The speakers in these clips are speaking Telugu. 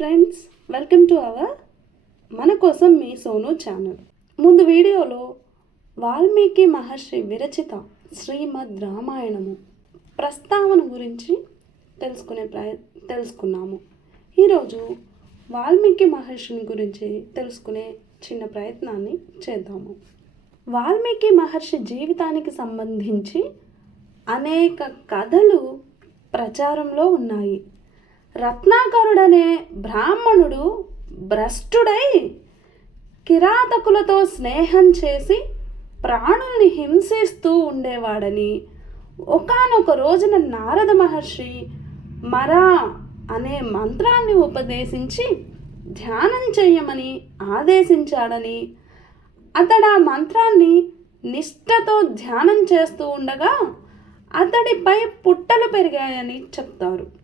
ఫ్రెండ్స్ వెల్కమ్ టు అవర్ మన కోసం మీ సోను ఛానల్ ముందు వీడియోలో వాల్మీకి మహర్షి విరచిత శ్రీమద్ రామాయణము ప్రస్తావన గురించి తెలుసుకునే ప్రయ తెలుసుకున్నాము. ఈరోజు వాల్మీకి మహర్షిని గురించి తెలుసుకునే చిన్న ప్రయత్నాన్ని చేద్దాము. వాల్మీకి మహర్షి జీవితానికి సంబంధించి అనేక కథలు ప్రచారంలో ఉన్నాయి. రత్నాకరుడనే బ్రాహ్మణుడు భ్రష్టుడై కిరాతకులతో స్నేహం చేసి ప్రాణుల్ని హింసిస్తూ ఉండేవాడని. ఒకానొక రోజున నారద మహర్షి మరా అనే మంత్రాన్ని ఉపదేశించి ధ్యానం చేయమని ఆదేశించాడని. అతడు ఆ మంత్రాన్ని నిష్ఠతో ధ్యానం చేస్తూ ఉండగా అతడిపై పుట్టలు పెరిగాయని చెప్తారు.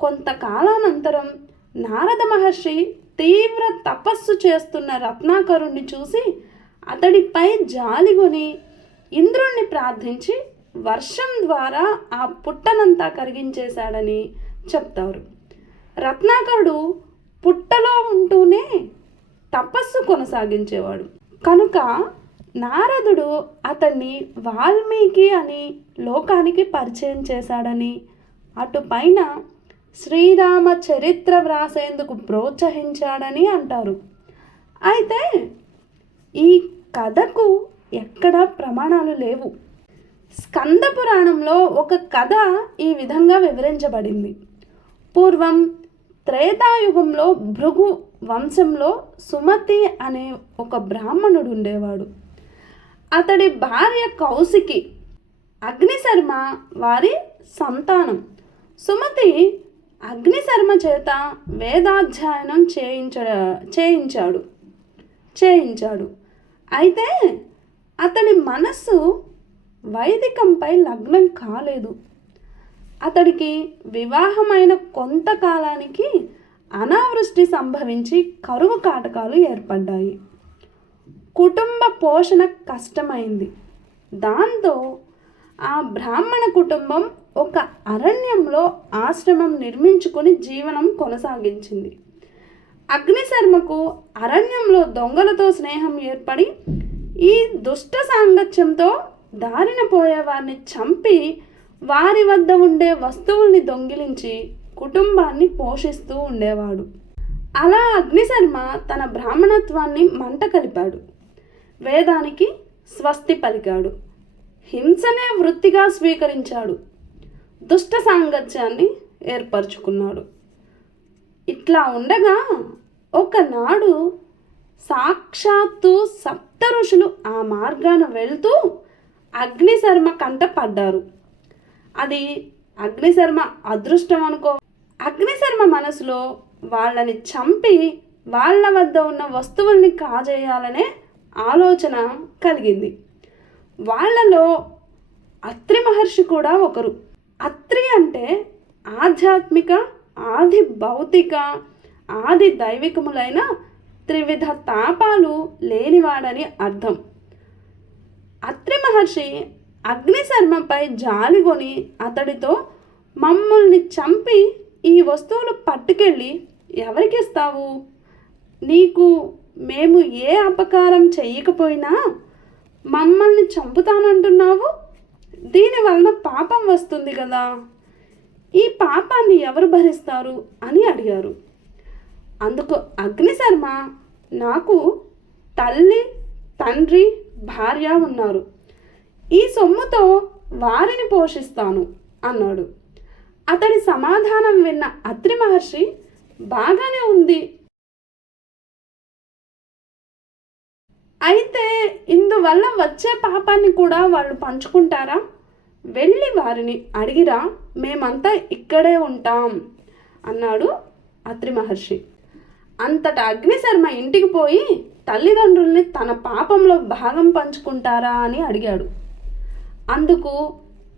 కొంతకాలానంతరం నారద మహర్షి తీవ్ర తపస్సు చేస్తున్న రత్నాకరుణ్ణి చూసి అతడిపై జాలిగొని ఇంద్రుణ్ణి ప్రార్థించి వర్షం ద్వారా ఆ పుట్టనంతా కరిగించేశాడని చెప్తారు. రత్నాకరుడు పుట్టలో ఉంటూనే తపస్సు కొనసాగించేవాడు. కనుక నారదుడు అతన్ని వాల్మీకి అని లోకానికి పరిచయం చేశాడని అటుపైన శ్రీరామ చరిత్ర వ్రాసేందుకు ప్రోత్సహించాడని అంటారు. అయితే ఈ కథకు ఎక్కడ ప్రమాణాలు లేవు. స్కంద పురాణంలో ఒక కథ ఈ విధంగా వివరించబడింది. పూర్వం త్రేతాయుగంలో భృగు వంశంలో సుమతి అనే ఒక బ్రాహ్మణుడు ఉండేవాడు. అతడి భార్య కౌశికి అగ్నిశర్మ వారి సంతానం. సుమతి అగ్నిశర్మ చేత వేదాధ్యయనం చేయించ చేయించాడు. చేయించాడు. అయితే అతడి మనస్సు వైదికంపై లగ్నం కాలేదు. అతడికి వివాహమైన కొంతకాలానికి అనావృష్టి సంభవించి కరువు కాటకాలు ఏర్పడ్డాయి. కుటుంబ పోషణ కష్టమైంది. దాంతో ఆ బ్రాహ్మణ కుటుంబం ఒక అరణ్యంలో ఆశ్రమం నిర్మించుకొని జీవనం కొనసాగించింది. అగ్నిశర్మకు అరణ్యంలో దొంగలతో స్నేహం ఏర్పడి ఈ దుష్ట సాంగత్యంతో దారిన పోయే వారిని చంపి వారి వద్ద ఉండే వస్తువుల్ని దొంగిలించి కుటుంబాన్ని పోషిస్తూ ఉండేవాడు. అలా అగ్నిశర్మ తన బ్రాహ్మణత్వాన్ని మంట కలిపాడు. వేదానికి స్వస్తి పలికాడు. హింసనే వృత్తిగా స్వీకరించాడు. దుష్ట సాంగత్యాన్ని ఏర్పరచుకున్నాడు. ఇట్లా ఉండగా ఒకనాడు సాక్షాత్తు సప్త ఋషులు ఆ మార్గాన వెళ్తూ అగ్నిశర్మ కంట పడ్డారు. అది అగ్నిశర్మ అదృష్టం అనుకో అగ్నిశర్మ మనసులో వాళ్ళని చంపి వాళ్ళ వద్ద ఉన్న వస్తువుల్ని కాజేయాలనే ఆలోచన కలిగింది. వాళ్ళలో అత్రి మహర్షి కూడా ఒకరు. అత్రి అంటే ఆధ్యాత్మిక ఆది భౌతిక ఆది దైవికములైన త్రివిధ తాపాలు లేనివాడని అర్థం. అత్రి మహర్షి అగ్నిశర్మపై జాలిగొని అతడితో మమ్మల్ని చంపి ఈ వస్తువులు పట్టుకెళ్ళి ఎవరికిస్తావు? నీకు మేము ఏ అపకారం చేయకపోయినా మమ్మల్ని చంపుతానంటున్నావు? దీని వలన పాపం వస్తుంది కదా. ఈ పాపాన్ని ఎవరు భరిస్తారు అని అడిగారు. అందుకు అగ్నిశర్మ నాకు తల్లి తండ్రి భార్య ఉన్నారు. ఈ సొమ్ముతో వారిని పోషిస్తాను అన్నాడు. అతడి సమాధానం విన్న అత్రి మహర్షి బాగానే ఉంది అయితే ఇందువల్ల వచ్చే పాపాన్ని కూడా వాళ్ళు పంచుకుంటారా? వెళ్ళి వారిని అడిగిరా మేమంతా ఇక్కడే ఉంటాం అన్నాడు అత్రి మహర్షి. అంతటా అగ్నిశర్మ ఇంటికి పోయి తల్లిదండ్రుల్ని తన పాపంలో భాగం పంచుకుంటారా అని అడిగాడు. అందుకు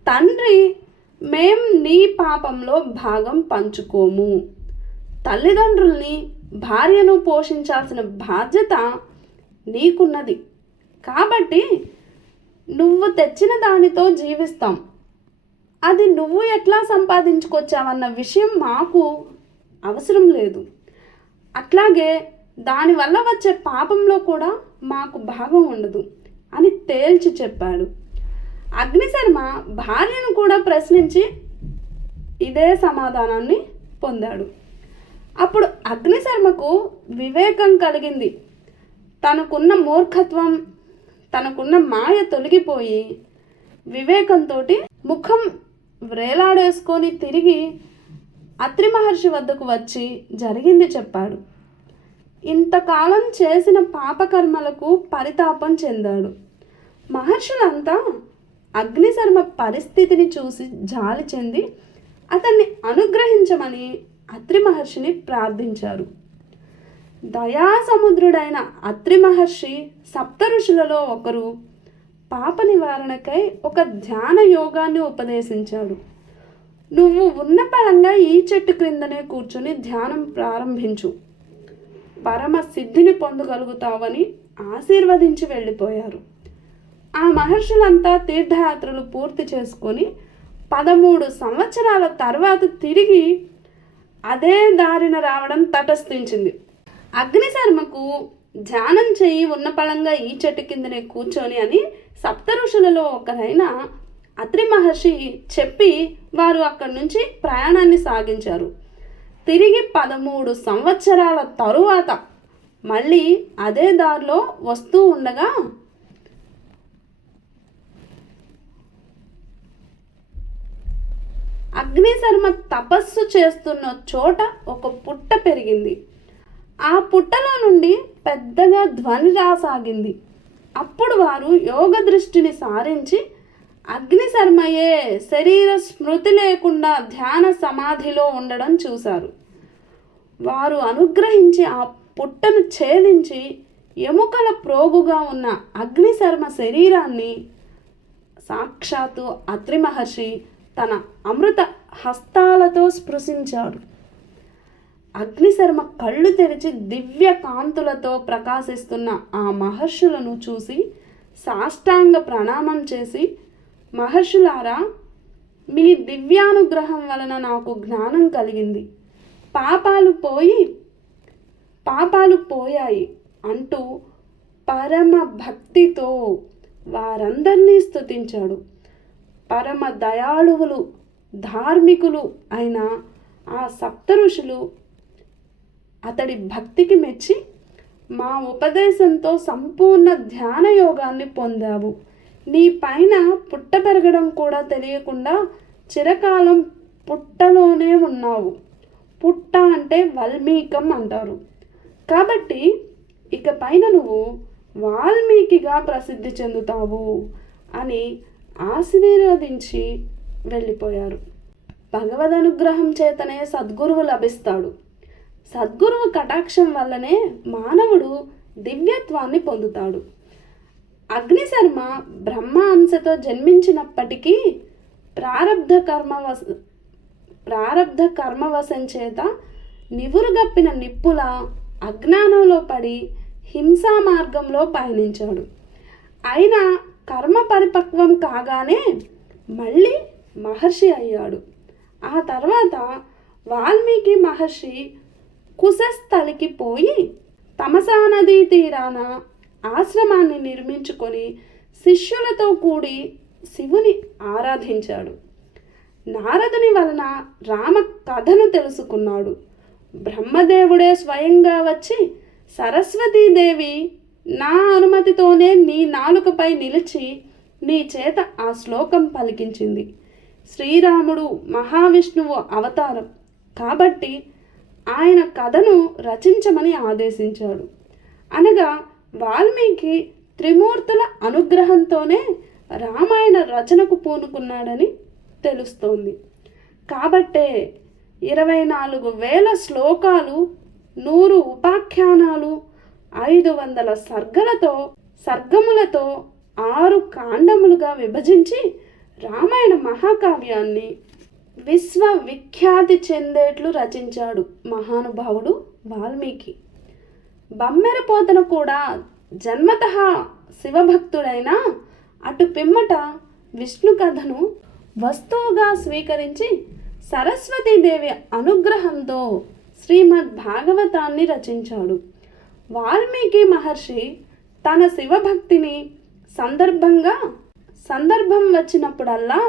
తండ్రి మేం నీ పాపంలో భాగం పంచుకోము. తల్లిదండ్రుల్ని భార్యను పోషించాల్సిన బాధ్యత నీకున్నది. కాబట్టి నువ్వు తెచ్చిన దానితో జీవిస్తాం. అది నువ్వు ఎట్లా సంపాదించుకొచ్చావన్న విషయం మాకు అవసరం లేదు. అట్లాగే దానివల్ల వచ్చే పాపంలో కూడా మాకు భాగం ఉండదు అని తేల్చి చెప్పాడు. అగ్నిశర్మ భార్యను కూడా ప్రశ్నించి ఇదే సమాధానాన్ని పొందాడు. అప్పుడు అగ్నిశర్మకు వివేకం కలిగింది. తనకున్న మూర్ఖత్వం తనకున్న మాయ తొలగిపోయి వివేకంతో ముఖం వ్రేలాడేసుకొని తిరిగి అత్రి మహర్షి వద్దకు వచ్చి జరిగింది చెప్పాడు. ఇంతకాలం చేసిన పాపకర్మలకు పరితాపం చెందాడు. మహర్షులంతా అగ్నిశర్మ పరిస్థితిని చూసి జాలి చెంది అతన్ని అనుగ్రహించమని అత్రి మహర్షిని ప్రార్థించారు. దయాసముద్రుడైన అత్రి మహర్షి సప్త ఋషులలో ఒకరు పాప నివారణకై ఒక ధ్యాన యోగాన్ని ఉపదేశించాడు. నువ్వు ఉన్న పరంగా ఈ చెట్టు క్రిందనే కూర్చొని ధ్యానం ప్రారంభించు. పరమ సిద్ధిని పొందగలుగుతావని ఆశీర్వదించి వెళ్ళిపోయారు. ఆ మహర్షులంతా తీర్థయాత్రలు పూర్తి చేసుకొని పదమూడు సంవత్సరాల తర్వాత తిరిగి అదే దారిన రావడం తటస్థించింది. అగ్నిశర్మకు ధ్యానం చేయి ఉన్న పళంగా ఈ చెట్టు కిందనే కూర్చొని అని సప్త ఋషులలో ఒకరైన అత్రి మహర్షి చెప్పి వారు అక్కడి నుంచి ప్రయాణాన్ని సాగించారు. తిరిగి పదమూడు సంవత్సరాల తరువాత మళ్ళీ అదే దారిలో వస్తూ ఉండగా అగ్నిశర్మ తపస్సు చేస్తున్న చోట ఒక పుట్ట పెరిగింది. ఆ పుట్టలో నుండి పెద్దగా ధ్వని రాసాగింది. అప్పుడు వారు యోగ దృష్టిని సారించి అగ్నిశర్మయే శరీర స్మృతి లేకుండా ధ్యాన సమాధిలో ఉండడం చూశారు. వారు అనుగ్రహించి ఆ పుట్టను ఛేదించి ఎముకల ప్రోగుగా ఉన్న అగ్నిశర్మ శరీరాన్ని సాక్షాత్తు అత్రి మహర్షి తన అమృత హస్తాలతో స్పృశించాడు. అగ్నిశర్మ కళ్ళు తెరిచి దివ్య కాంతులతో ప్రకాశిస్తున్న ఆ మహర్షులను చూసి సాష్టాంగ ప్రణామం చేసి మహర్షులారా మీ దివ్యానుగ్రహం వలన నాకు జ్ఞానం కలిగింది. పాపాలు పోయి పాపాలు పోయాయి అంటూ పరమ భక్తితో వారందరినీ స్తుతించాడు. పరమ దయాళువులు ధార్మికులు అయిన ఆ సప్త ఋషులు అతడి భక్తికి మెచ్చి మా ఉపదేశంతో సంపూర్ణ ధ్యాన యోగాన్ని పొందావు. నీ పైన పుట్ట పెరగడం కూడా తెలియకుండా చిరకాలం పుట్టలోనే ఉన్నావు. పుట్ట అంటే వల్మీకం అంటారు. కాబట్టి ఇక పైన నువ్వు వాల్మీకిగా ప్రసిద్ధి చెందుతావు అని ఆశీర్వదించి వెళ్ళిపోయారు. భగవద్ అనుగ్రహం చేతనే సద్గురువు లభిస్తాడు. సద్గురువు కటాక్షం వల్లనే మానవుడు దివ్యత్వాన్ని పొందుతాడు. అగ్నిశర్మ బ్రహ్మ అంశతో జన్మించినప్పటికీ ప్రారబ్ధ కర్మ వస ప్రారబ్ధ కర్మవశం చేత నివురుగప్పిన నిప్పుల అజ్ఞానంలో పడి హింసా మార్గంలో పయనించాడు. అయినా కర్మ పరిపక్వం కాగానే మళ్ళీ మహర్షి అయ్యాడు. ఆ తర్వాత వాల్మీకి మహర్షి కుశస్థలికి పోయి తమసా నదీ తీరాన ఆశ్రమాన్ని నిర్మించుకొని శిష్యులతో కూడి శివుని ఆరాధించాడు. నారదుని వలన రామ కథను తెలుసుకున్నాడు. బ్రహ్మదేవుడే స్వయంగా వచ్చి సరస్వతీదేవి నా అనుమతితోనే నీ నాలుకపై నిలిచి నీ చేత ఆ శ్లోకం పలికించింది. శ్రీరాముడు మహావిష్ణువు అవతారం. కాబట్టి ఆయన కథను రచించమని ఆదేశించాడు. అనగా వాల్మీకి త్రిమూర్తుల అనుగ్రహంతోనే రామాయణ రచనకు పూనుకున్నాడని తెలుస్తోంది. కాబట్టే ఇరవై నాలుగు వేల శ్లోకాలు నూరు ఉపాఖ్యానాలు ఐదు వందల సర్గలతో సర్గములతో ఆరు కాండములుగా విభజించి రామాయణ మహాకావ్యాన్ని విశ్వవిఖ్యాతి చెందేట్లు రచించాడు మహానుభావుడు వాల్మీకి. బమ్మెరపోతను కూడా జన్మత శివభక్తుడైన అటు పిమ్మట విష్ణు కథను వస్తువుగా స్వీకరించి సరస్వతీదేవి అనుగ్రహంతో శ్రీమద్ భాగవతాన్ని రచించాడు. వాల్మీకి మహర్షి తన శివభక్తిని సందర్భంగా సందర్భం వచ్చినప్పుడల్లా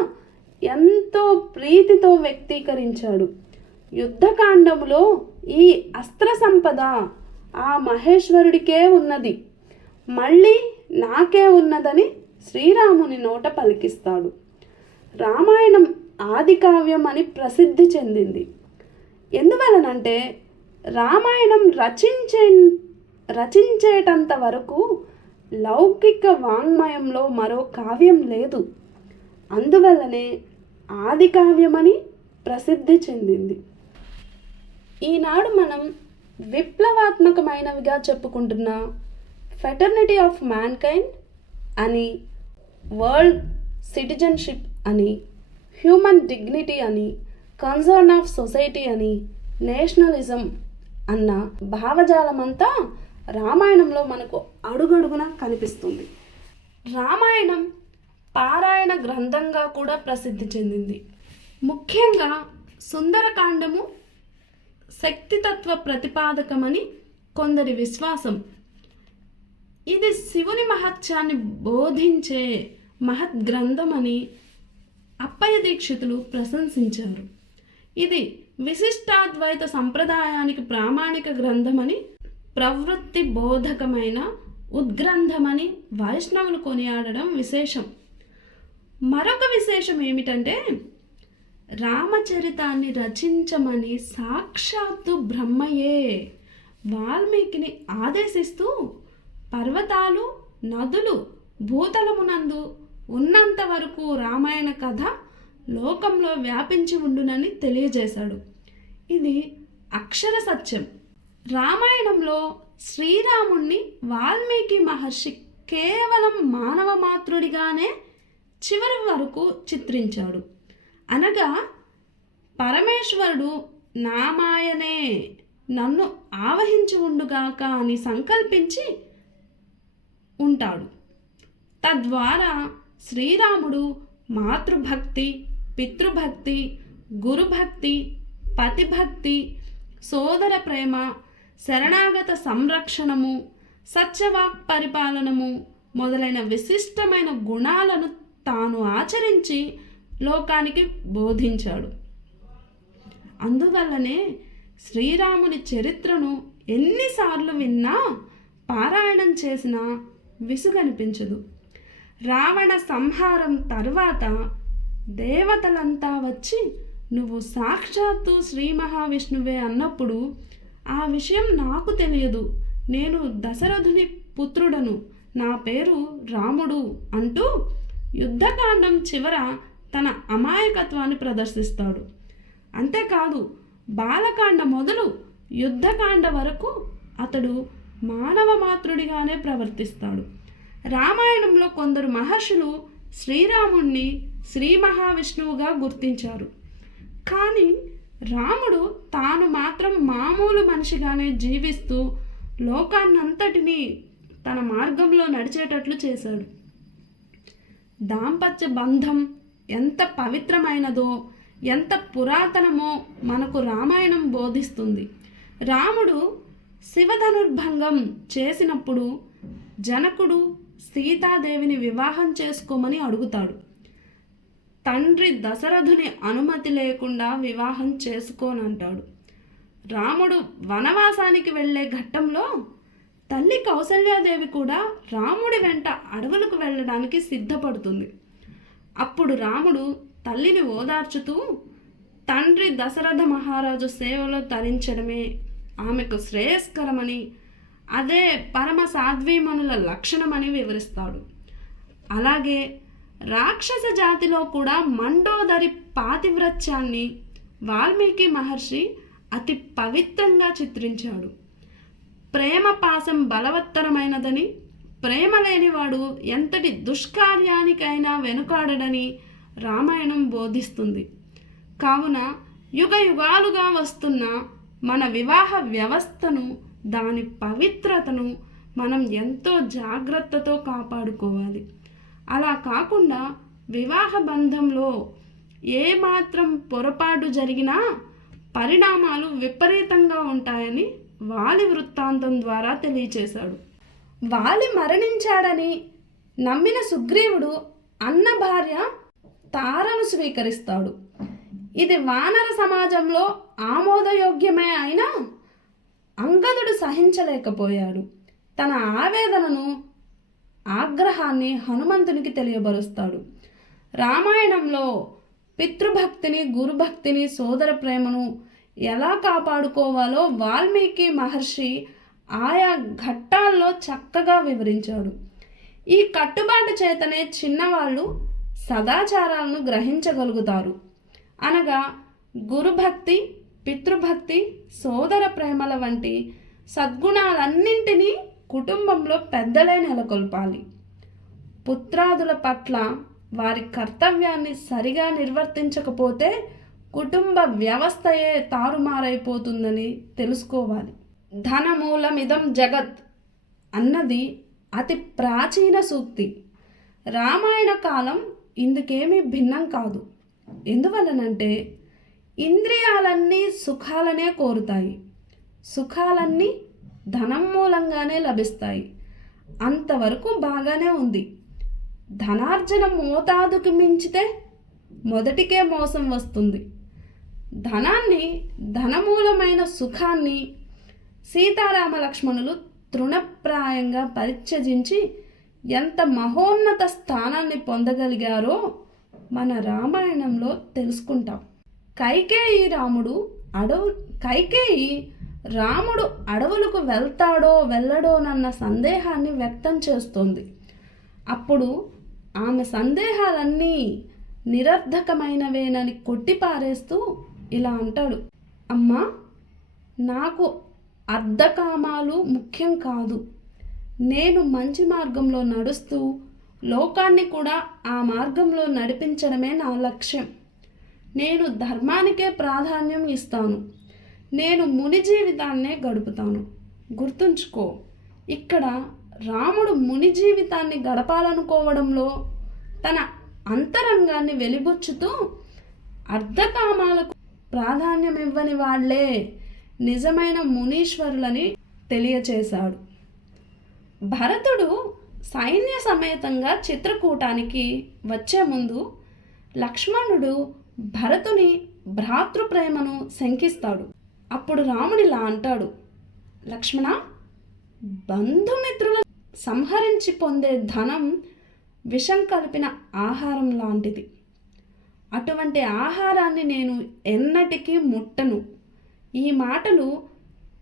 ఎంతో ప్రీతితో వ్యక్తీకరించాడు. యుద్ధకాండములో ఈ అస్త్ర సంపద ఆ మహేశ్వరుడికే ఉన్నది. మళ్ళీ నాకే ఉన్నదని శ్రీరాముని నోట పలికిస్తాడు. రామాయణం ఆది కావ్యం అని ప్రసిద్ధి చెందింది. ఎందువలనంటే రామాయణం రచించే రచించేటంత వరకు లౌకిక వాంగ్మయంలో మరో కావ్యం లేదు. అందువల్లనే ఆది కావ్యమని ప్రసిద్ధి చెందింది. ఈనాడు మనం విప్లవాత్మకమైనవిగా చెప్పుకుంటున్న ఫెటర్నిటీ ఆఫ్ మ్యాన్కైండ్ అని వరల్డ్ సిటిజన్షిప్ అని హ్యూమన్ డిగ్నిటీ అని కన్సర్న్ ఆఫ్ సొసైటీ అని నేషనలిజం అన్న భావజాలమంతా రామాయణంలో మనకు అడుగడుగున కనిపిస్తుంది. రామాయణం పారాయణ గ్రంథంగా కూడా ప్రసిద్ధి చెందింది. ముఖ్యంగా సుందరకాండము శక్తితత్వ ప్రతిపాదకమని కొందరి విశ్వాసం. ఇది శివుని మహత్యాన్ని బోధించే మహత్ గ్రంథమని అప్పయ్య దీక్షితులు ప్రశంసించారు. ఇది విశిష్టాద్వైత సంప్రదాయానికి ప్రామాణిక గ్రంథమని ప్రవృత్తి బోధకమైన ఉద్గ్రంథమని వైష్ణవులు కొనియాడడం విశేషం. మరొక విశేషం ఏమిటంటే రామచరితాన్ని రచించమని సాక్షాత్తు బ్రహ్మయే. వాల్మీకిని ఆదేశిస్తూ పర్వతాలు నదులు భూతలమునందు ఉన్నంత వరకు రామాయణ కథ లోకంలో వ్యాపించి ఉండునని తెలియజేశాడు. ఇది అక్షర సత్యం. రామాయణంలో శ్రీరాముణ్ణి వాల్మీకి మహర్షి కేవలం మానవ మాతృడిగానే చివరి వరకు చిత్రించాడు. అనగా పరమేశ్వరుడు నామాయనే నన్ను ఆవహించి ఉండుగాక అని సంకల్పించి ఉంటాడు. తద్వారా శ్రీరాముడు మాతృభక్తి పితృభక్తి గురుభక్తి పతిభక్తి సోదర ప్రేమ శరణాగత సంరక్షణము సత్యవాక్ పరిపాలనము మొదలైన విశిష్టమైన గుణాలను తాను ఆచరించి లోకానికి బోధించాడు. అందువల్లనే శ్రీరాముని చరిత్రను ఎన్నిసార్లు విన్నా పారాయణం చేసినా విసుగనిపించదు. రావణ సంహారం తర్వాత దేవతలంతా వచ్చి నువ్వు సాక్షాత్తు శ్రీ మహావిష్ణువే అన్నప్పుడు ఆ విషయం నాకు తెలియదు. నేను దశరథుని పుత్రుడను. నా పేరు రాముడు అంటూ యుద్ధకాండం చివర తన అమాయకత్వాన్ని ప్రదర్శిస్తాడు. అంతేకాదు బాలకాండ మొదలు యుద్ధకాండ వరకు అతడు మానవ మాతృడిగానే ప్రవర్తిస్తాడు. రామాయణంలో కొందరు మహర్షులు శ్రీరాముణ్ణి శ్రీ మహావిష్ణువుగా గుర్తించారు. కానీ రాముడు తాను మాత్రం మామూలు మనిషిగానే జీవిస్తూ లోకాన్నంతటినీ తన మార్గంలో నడిచేటట్లు చేశాడు. దాంపత్య బంధం ఎంత పవిత్రమైనదో ఎంత పురాతనమో మనకు రామాయణం బోధిస్తుంది. రాముడు శివధనుర్భంగం చేసినప్పుడు జనకుడు సీతాదేవిని వివాహం చేసుకోమని అడుగుతాడు. తండ్రి దశరథుని అనుమతి లేకుండా వివాహం చేసుకోనంటాడు. రాముడు వనవాసానికి వెళ్ళే ఘట్టంలో తల్లి కౌసల్యాదేవి కూడా రాముడి వెంట అడవులకు వెళ్ళడానికి సిద్ధపడుతుంది. అప్పుడు రాముడు తల్లిని ఓదార్చుతూ తండ్రి దశరథ మహారాజు సేవలో తరించడమే ఆమెకు శ్రేయస్కరమని అదే పరమ సాధ్వీమనుల లక్షణమని వివరిస్తాడు. అలాగే రాక్షస జాతిలో కూడా మండోదరి పాతివ్రత్యాన్ని వాల్మీకి మహర్షి అతి పవిత్రంగా చిత్రించాడు. ప్రేమ పాశం బలవత్తరమైనదని ప్రేమ లేనివాడు ఎంతటి దుష్కార్యానికైనా వెనుకాడడని రామాయణం బోధిస్తుంది. కావున యుగ యుగాలుగా వస్తున్న మన వివాహ వ్యవస్థను దాని పవిత్రతను మనం ఎంతో జాగ్రత్తతో కాపాడుకోవాలి. అలా కాకుండా వివాహ బంధంలో ఏమాత్రం పొరపాటు జరిగినా పరిణామాలు విపరీతంగా ఉంటాయని వాలి వృత్తాంతం ద్వారా తెలియచేశాడు. వాలి మరణించాడని నమ్మిన సుగ్రీవుడు అన్న భార్య తారను స్వీకరిస్తాడు. ఇది వానర సమాజంలో ఆమోదయోగ్యమే అయినా అంగదుడు సహించలేకపోయాడు. తన ఆవేదనను ఆగ్రహాన్ని హనుమంతునికి తెలియబరుస్తాడు. రామాయణంలో పితృభక్తిని గురుభక్తిని సోదర ప్రేమను ఎలా కాపాడుకోవాలో వాల్మీకి మహర్షి ఆయా ఘట్టాల్లో చక్కగా వివరించాడు. ఈ కట్టుబాటు చేతనే చిన్నవాళ్ళు సదాచారాలను గ్రహించగలుగుతారు. అనగా గురుభక్తి పితృభక్తి సోదర ప్రేమల వంటి సద్గుణాలన్నింటినీ కుటుంబంలో పెద్దలే నెలకొల్పాలి. పుత్రాదుల పట్ల వారి కర్తవ్యాన్ని సరిగా నిర్వర్తించకపోతే కుటుంబ వ్యవస్థయే తారుమారైపోతుందని తెలుసుకోవాలి. ధనమూలమిదం జగత్ అన్నది అతి ప్రాచీన సూక్తి. రామాయణ కాలం ఇందుకేమీ భిన్నం కాదు. ఎందువలనంటే ఇంద్రియాలన్నీ సుఖాలనే కోరుతాయి. సుఖాలన్నీ ధనం మూలంగానే లభిస్తాయి. అంతవరకు బాగానే ఉంది. ధనార్జన మోతాదుకు మించితే మొదటికే మోసం వస్తుంది. ధనాన్ని ధనమూలమైన సుఖాన్ని సీతారామ లక్ష్మణులు తృణప్రాయంగా పరిత్యజించి ఎంత మహోన్నత స్థానాన్ని పొందగలిగారో మన రామాయణంలో తెలుసుకుంటాం. కైకేయి రాముడు అడవు కైకేయి రాముడు అడవులకు వెళ్తాడో వెళ్ళడోనన్న సందేహాన్ని వ్యక్తం చేస్తోంది. అప్పుడు ఆమె సందేహాలన్నీ నిరర్ధకమైనవేనని కొట్టిపారేస్తూ ఇలా అంటాడు. అమ్మా నాకు అర్ధకామాలు ముఖ్యం కాదు. నేను మంచి మార్గంలో నడుస్తూ లోకాన్ని కూడా ఆ మార్గంలో నడిపించడమే నా లక్ష్యం. నేను ధర్మానికే ప్రాధాన్యం ఇస్తాను. నేను ముని జీవితాన్నే గడుపుతాను. గుర్తుంచుకో ఇక్కడ రాముడు ముని జీవితాన్ని గడపాలనుకోవడంలో తన అంతరంగాన్ని వెలిబుచ్చుతూ అర్ధకామాలకు ప్రాధాన్యం ఇవ్వని వాళ్ళే నిజమైన మునీశ్వరులని తెలియచేశాడు. భరతుడు సైన్య సమేతంగా చిత్రకూటానికి వచ్చే ముందు లక్ష్మణుడు భరతుని భ్రాతృప్రేమను శంకిస్తాడు. అప్పుడు రాముడిలా అంటాడు లక్ష్మణ బంధుమిత్రుల సంహరించి పొందే ధనం విషం కలిపిన ఆహారం లాంటిది. అటువంటి ఆహారాన్ని నేను ఎన్నటికీ ముట్టను. ఈ మాటలు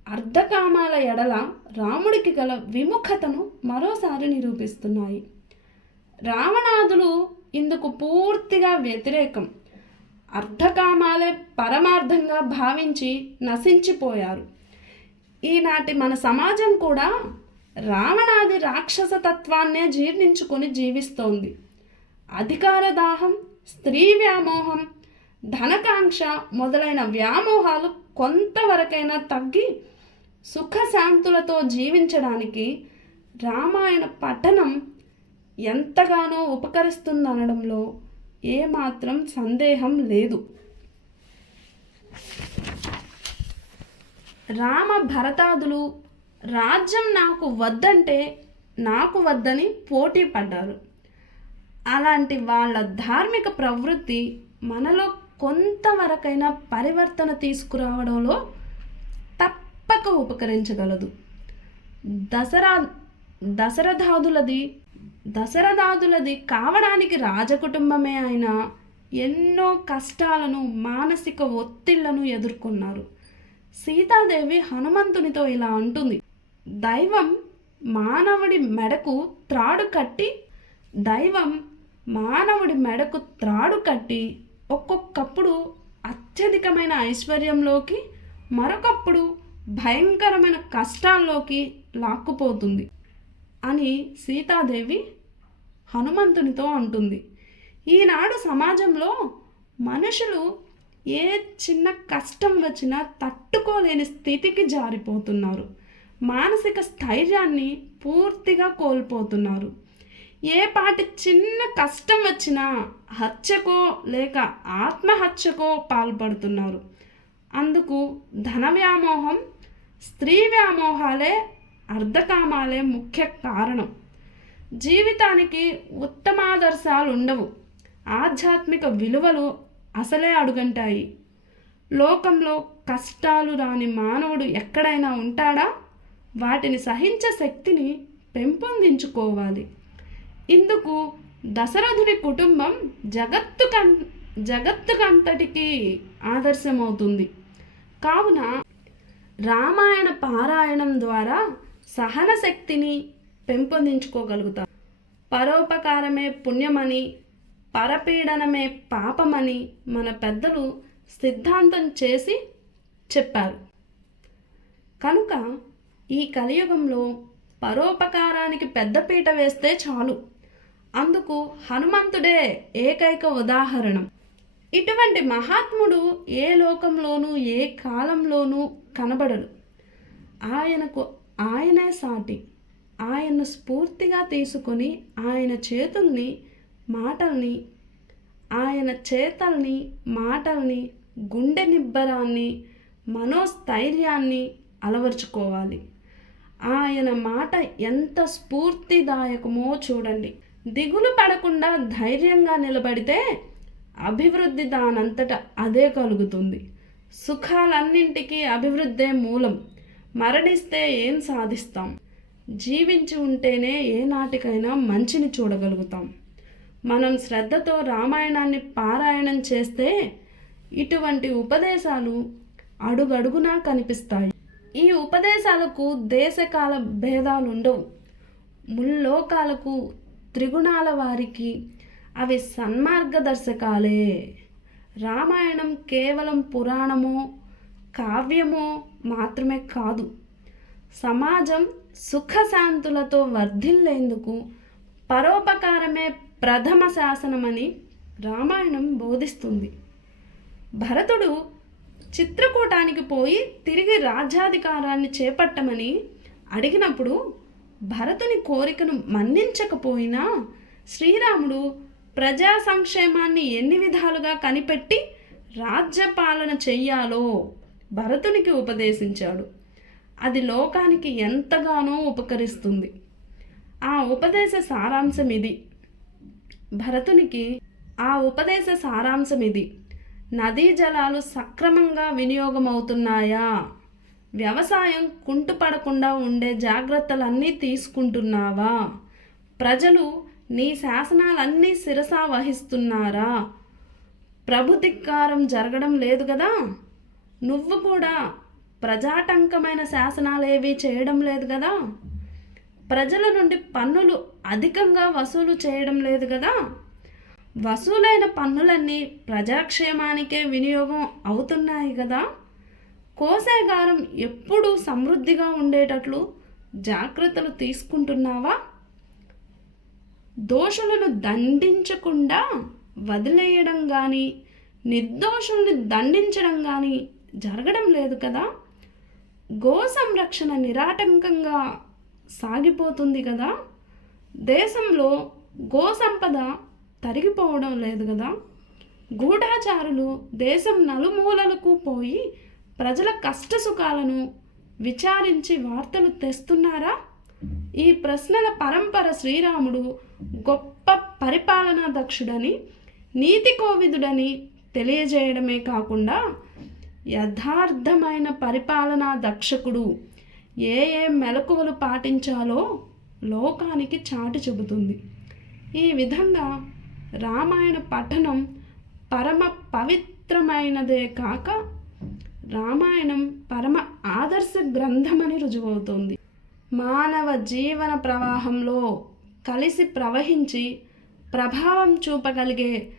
అర్ధకామాల ఎడల రాముడికి గల విముఖతను మరోసారి నిరూపిస్తున్నాయి. రావణాదులు ఇందుకు పూర్తిగా వ్యతిరేకం. అర్ధకామాలే పరమార్థంగా భావించి నశించిపోయారు. ఈనాటి మన సమాజం కూడా రావణాది రాక్షస తత్వాన్నే జీర్ణించుకొని జీవిస్తోంది. అధికార దాహం స్త్రీ వ్యామోహం ధనకాంక్ష మొదలైన వ్యామోహాలు కొంతవరకైనా తగ్గి సుఖశాంతులతో జీవించడానికి రామాయణ పఠనం ఎంతగానో ఉపకరిస్తుందనడంలో ఏమాత్రం సందేహం లేదు. రామ భరతాదులు రాజ్యం నాకు వద్దంటే నాకు వద్దని పోటీ పడ్డారు. అలాంటి వాళ్ళ ధార్మిక ప్రవృత్తి మనలో కొంతవరకైనా పరివర్తన తీసుకురావడంలో తప్పక ఉపకరించగలదు. దసరా దశరథాదులది దశరథాదులది కావడానికి రాజకుటుంబమే అయినా ఎన్నో కష్టాలను మానసిక ఒత్తిళ్ళను ఎదుర్కొన్నారు. సీతాదేవి హనుమంతునితో ఇలా అంటుంది. దైవం మానవుడి మెడకు త్రాడు కట్టి దైవం మానవుడి మెడకు త్రాడు కట్టి ఒక్కొక్కప్పుడు అత్యధికమైన ఐశ్వర్యంలోకి మరొకప్పుడు భయంకరమైన కష్టాల్లోకి లాక్కుపోతుంది అని సీతాదేవి హనుమంతునితో అంటుంది. ఈనాడు సమాజంలో మనుషులు ఏ చిన్న కష్టం వచ్చినా తట్టుకోలేని స్థితికి జారిపోతున్నారు. మానసిక స్థైర్యాన్ని పూర్తిగా కోల్పోతున్నారు. ఏ పాటి చిన్న కష్టం వచ్చినా హత్యకో లేక ఆత్మహత్యకో పాల్పడుతున్నారు. అందుకు ధన వ్యామోహం స్త్రీ వ్యామోహాలే అర్ధకామాలే ముఖ్య కారణం. జీవితానికి ఉత్తమాదర్శాలు ఉండవు ఆధ్యాత్మిక విలువలు అసలే అడుగంటాయి. లోకంలో కష్టాలు రాని మానవుడు ఎక్కడైనా ఉంటాడా? వాటిని సహించే శక్తిని పెంపొందించుకోవాలి. ఇందుకు దశరథుడి కుటుంబం జగత్తు కన్ జగత్తుకంతటికి ఆదర్శమవుతుంది. కావున రామాయణ పారాయణం ద్వారా సహన శక్తిని పెంపొందించుకోగలుగుతాం. పరోపకారమే పుణ్యమని పరపీడనమే పాపమని మన పెద్దలు సిద్ధాంతం చేసి చెప్పారు. కనుక ఈ కలియుగంలో పరోపకారానికి పెద్దపీట వేస్తే చాలు. అందుకు హనుమంతుడే ఏకైక ఉదాహరణం. ఇటువంటి మహాత్ముడు ఏ లోకంలోనూ ఏ కాలంలోనూ కనబడడు. ఆయనకు ఆయనే సాటి. ఆయన్ను స్ఫూర్తిగా తీసుకొని ఆయన చేతుల్ని మాటల్ని ఆయన చేతల్ని మాటల్ని గుండె నిబ్బరాన్ని మనోస్థైర్యాన్ని అలవర్చుకోవాలి. ఆయన మాట ఎంత స్ఫూర్తిదాయకమో చూడండి. దిగులు పడకుండా ధైర్యంగా నిలబడితే అభివృద్ధి దానంతట అదే కలుగుతుంది. సుఖాలన్నింటికీ అభివృద్ధే మూలం. మరణిస్తే ఏం సాధిస్తాం? జీవించి ఉంటేనే ఏ నాటికైనా మంచిని చూడగలుగుతాం. మనం శ్రద్ధతో రామాయణాన్ని పారాయణం చేస్తే ఇటువంటి ఉపదేశాలు అడుగడుగునా కనిపిస్తాయి. ఈ ఉపదేశాలకు దేశకాల భేదాలు ఉండవు ముల్లోకాలకు త్రిగుణాల వారికి అవి సన్మార్గదర్శకాలే. రామాయణం కేవలం పురాణమో కావ్యమో మాత్రమే కాదు. సమాజం సుఖశాంతులతో వర్ధిల్లేందుకు పరోపకారమే ప్రథమ శాసనమని రామాయణం బోధిస్తుంది. భరతుడు చిత్రకూటానికి పోయి తిరిగి రాజ్యాధికారాన్ని చేపట్టమని అడిగినప్పుడు భరతుని కోరికను మన్నించకపోయినా శ్రీరాముడు ప్రజా సంక్షేమాన్ని ఎన్ని విధాలుగా కనిపెట్టి రాజ్యపాలన చెయ్యాలో భరతునికి ఉపదేశించాడు. అది లోకానికి ఎంతగానో ఉపకరిస్తుంది. ఆ ఉపదేశ సారాంశం ఇది. భరతునికి ఆ ఉపదేశ సారాంశం ఇది. నదీ జలాలు సక్రమంగా వినియోగమవుతున్నాయా? వ్యవసాయం కుంటుపడకుండా ఉండే జాగ్రత్తలన్నీ తీసుకుంటున్నావా? ప్రజలు నీ శాసనాలన్నీ శిరసా వహిస్తున్నారా? ప్రభుతిక్కారం జరగడం లేదు కదా? నువ్వు కూడా ప్రజాటంకమైన శాసనాలేవి చేయడం లేదు కదా? ప్రజల నుండి పన్నులు అధికంగా వసూలు చేయడం లేదు కదా? వసూలైన పన్నులన్నీ ప్రజాక్షేమానికే వినియోగం అవుతున్నాయి కదా. కోసేగారం ఎప్పుడూ సమృద్ధిగా ఉండేటట్లు జాగ్రత్తలు తీసుకుంటున్నావా? దోషులను దండించకుండా వదిలేయడం కానీ నిర్దోషుల్ని దండించడం కానీ జరగడం లేదు కదా. గో సంరక్షణ నిరాటంకంగా సాగిపోతుంది కదా. దేశంలో గో సంపద తరిగిపోవడం లేదు కదా? గూఢాచారులు దేశం నలుమూలలకు పోయి ప్రజల కష్ట సుఖాలను విచారించి వార్తలు తెస్తున్నారా? ఈ ప్రశ్నల పరంపర శ్రీరాముడు గొప్ప పరిపాలనా దక్షుడని నీతి కోవిదుడని తెలియజేయడమే కాకుండా యథార్థమైన పరిపాలనా దక్షకుడు ఏ ఏ మెలకువలు పాటించాలో లోకానికి చాటి చెబుతుంది. ఈ విధంగా రామాయణ పఠనం పరమ పవిత్రమైనదే కాక రామాయణం పరమ ఆదర్శ గ్రంథమని రుజువవుతోంది. మానవ జీవన ప్రవాహంలో కలిసి ప్రవహించి ప్రభావం చూపగలిగే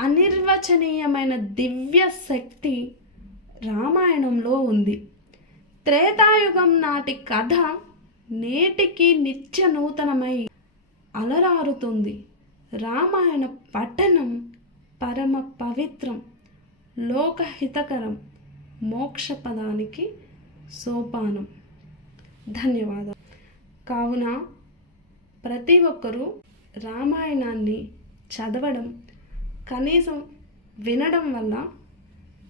అనిర్వచనీయమైన దివ్య శక్తి రామాయణంలో ఉంది. త్రేతాయుగం నాటి కథ నేటికి నిత్య నూతనమై అలరారుతుంది. రామాయణ పఠనం పరమ పవిత్రం లోకహితకరం మోక్షపదానికి సోపానం. ధన్యవాదాలు. కావున ప్రతి ఒక్కరూ రామాయణాన్ని చదవడం కనీసం వినడం వల్ల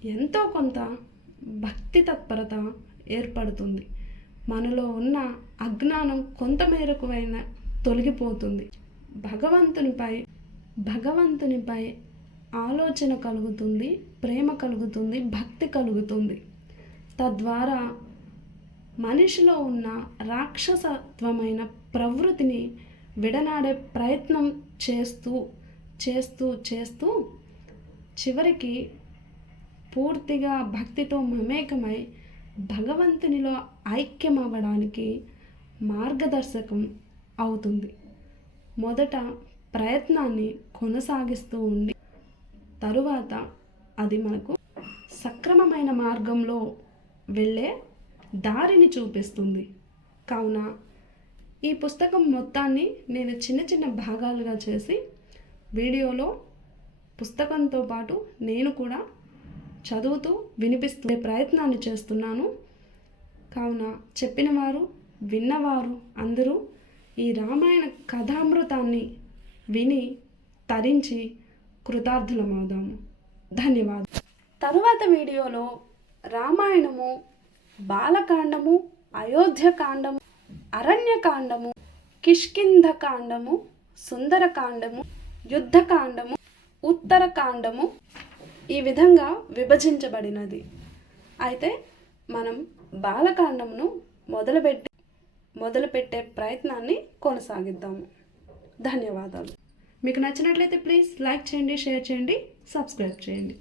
ఎంతో కొంత భక్తి తత్పరత ఏర్పడుతుంది. మనలో ఉన్న అజ్ఞానం కొంతమేరకు అయినా తొలగిపోతుంది. భగవంతునిపై భగవంతునిపై ఆలోచన కలుగుతుంది ప్రేమ కలుగుతుంది భక్తి కలుగుతుంది. తద్వారా మనిషిలో ఉన్న రాక్షసత్వమైన ప్రవృత్తిని విడనాడే ప్రయత్నం చేస్తూ చేస్తూ చేస్తూ చివరికి పూర్తిగా భక్తితో మమేకమై భగవంతునిలో ఐక్యం అవ్వడానికి మార్గదర్శకం అవుతుంది. మొదట ప్రయత్నాన్ని కొనసాగిస్తూ ఉండి తరువాత అది మనకు సక్రమమైన మార్గంలో వెళ్ళే దారిని చూపిస్తుంది. కావున ఈ పుస్తకం మొత్తాన్ని నేను చిన్న చిన్న భాగాలుగా చేసి వీడియోలో పుస్తకంతో పాటు నేను కూడా చదువుతూ వినిపిస్తూ ప్రయత్నాన్ని చేస్తున్నాను. కావున చెప్పినవారు విన్నవారు అందరూ ఈ రామాయణ కథామృతాన్ని విని తరించి కృతార్థులమవుదాము. ధన్యవాదాలు తరువాత వీడియోలో రామాయణము బాలకాండము అయోధ్యకాండము అరణ్యకాండము కిష్కింధకాండము సుందరకాండము యుద్ధకాండము ఉత్తరకాండము ఈ విధంగా విభజించబడినది. అయితే మనం బాలకాండమును మొదలుపెట్టి మొదలుపెట్టే ప్రయత్నాన్ని కొనసాగిద్దాము. ధన్యవాదాలు. మీకు నచ్చినట్లయితే ప్లీజ్ లైక్ చేయండి షేర్ చేయండి సబ్స్క్రైబ్ చేయండి.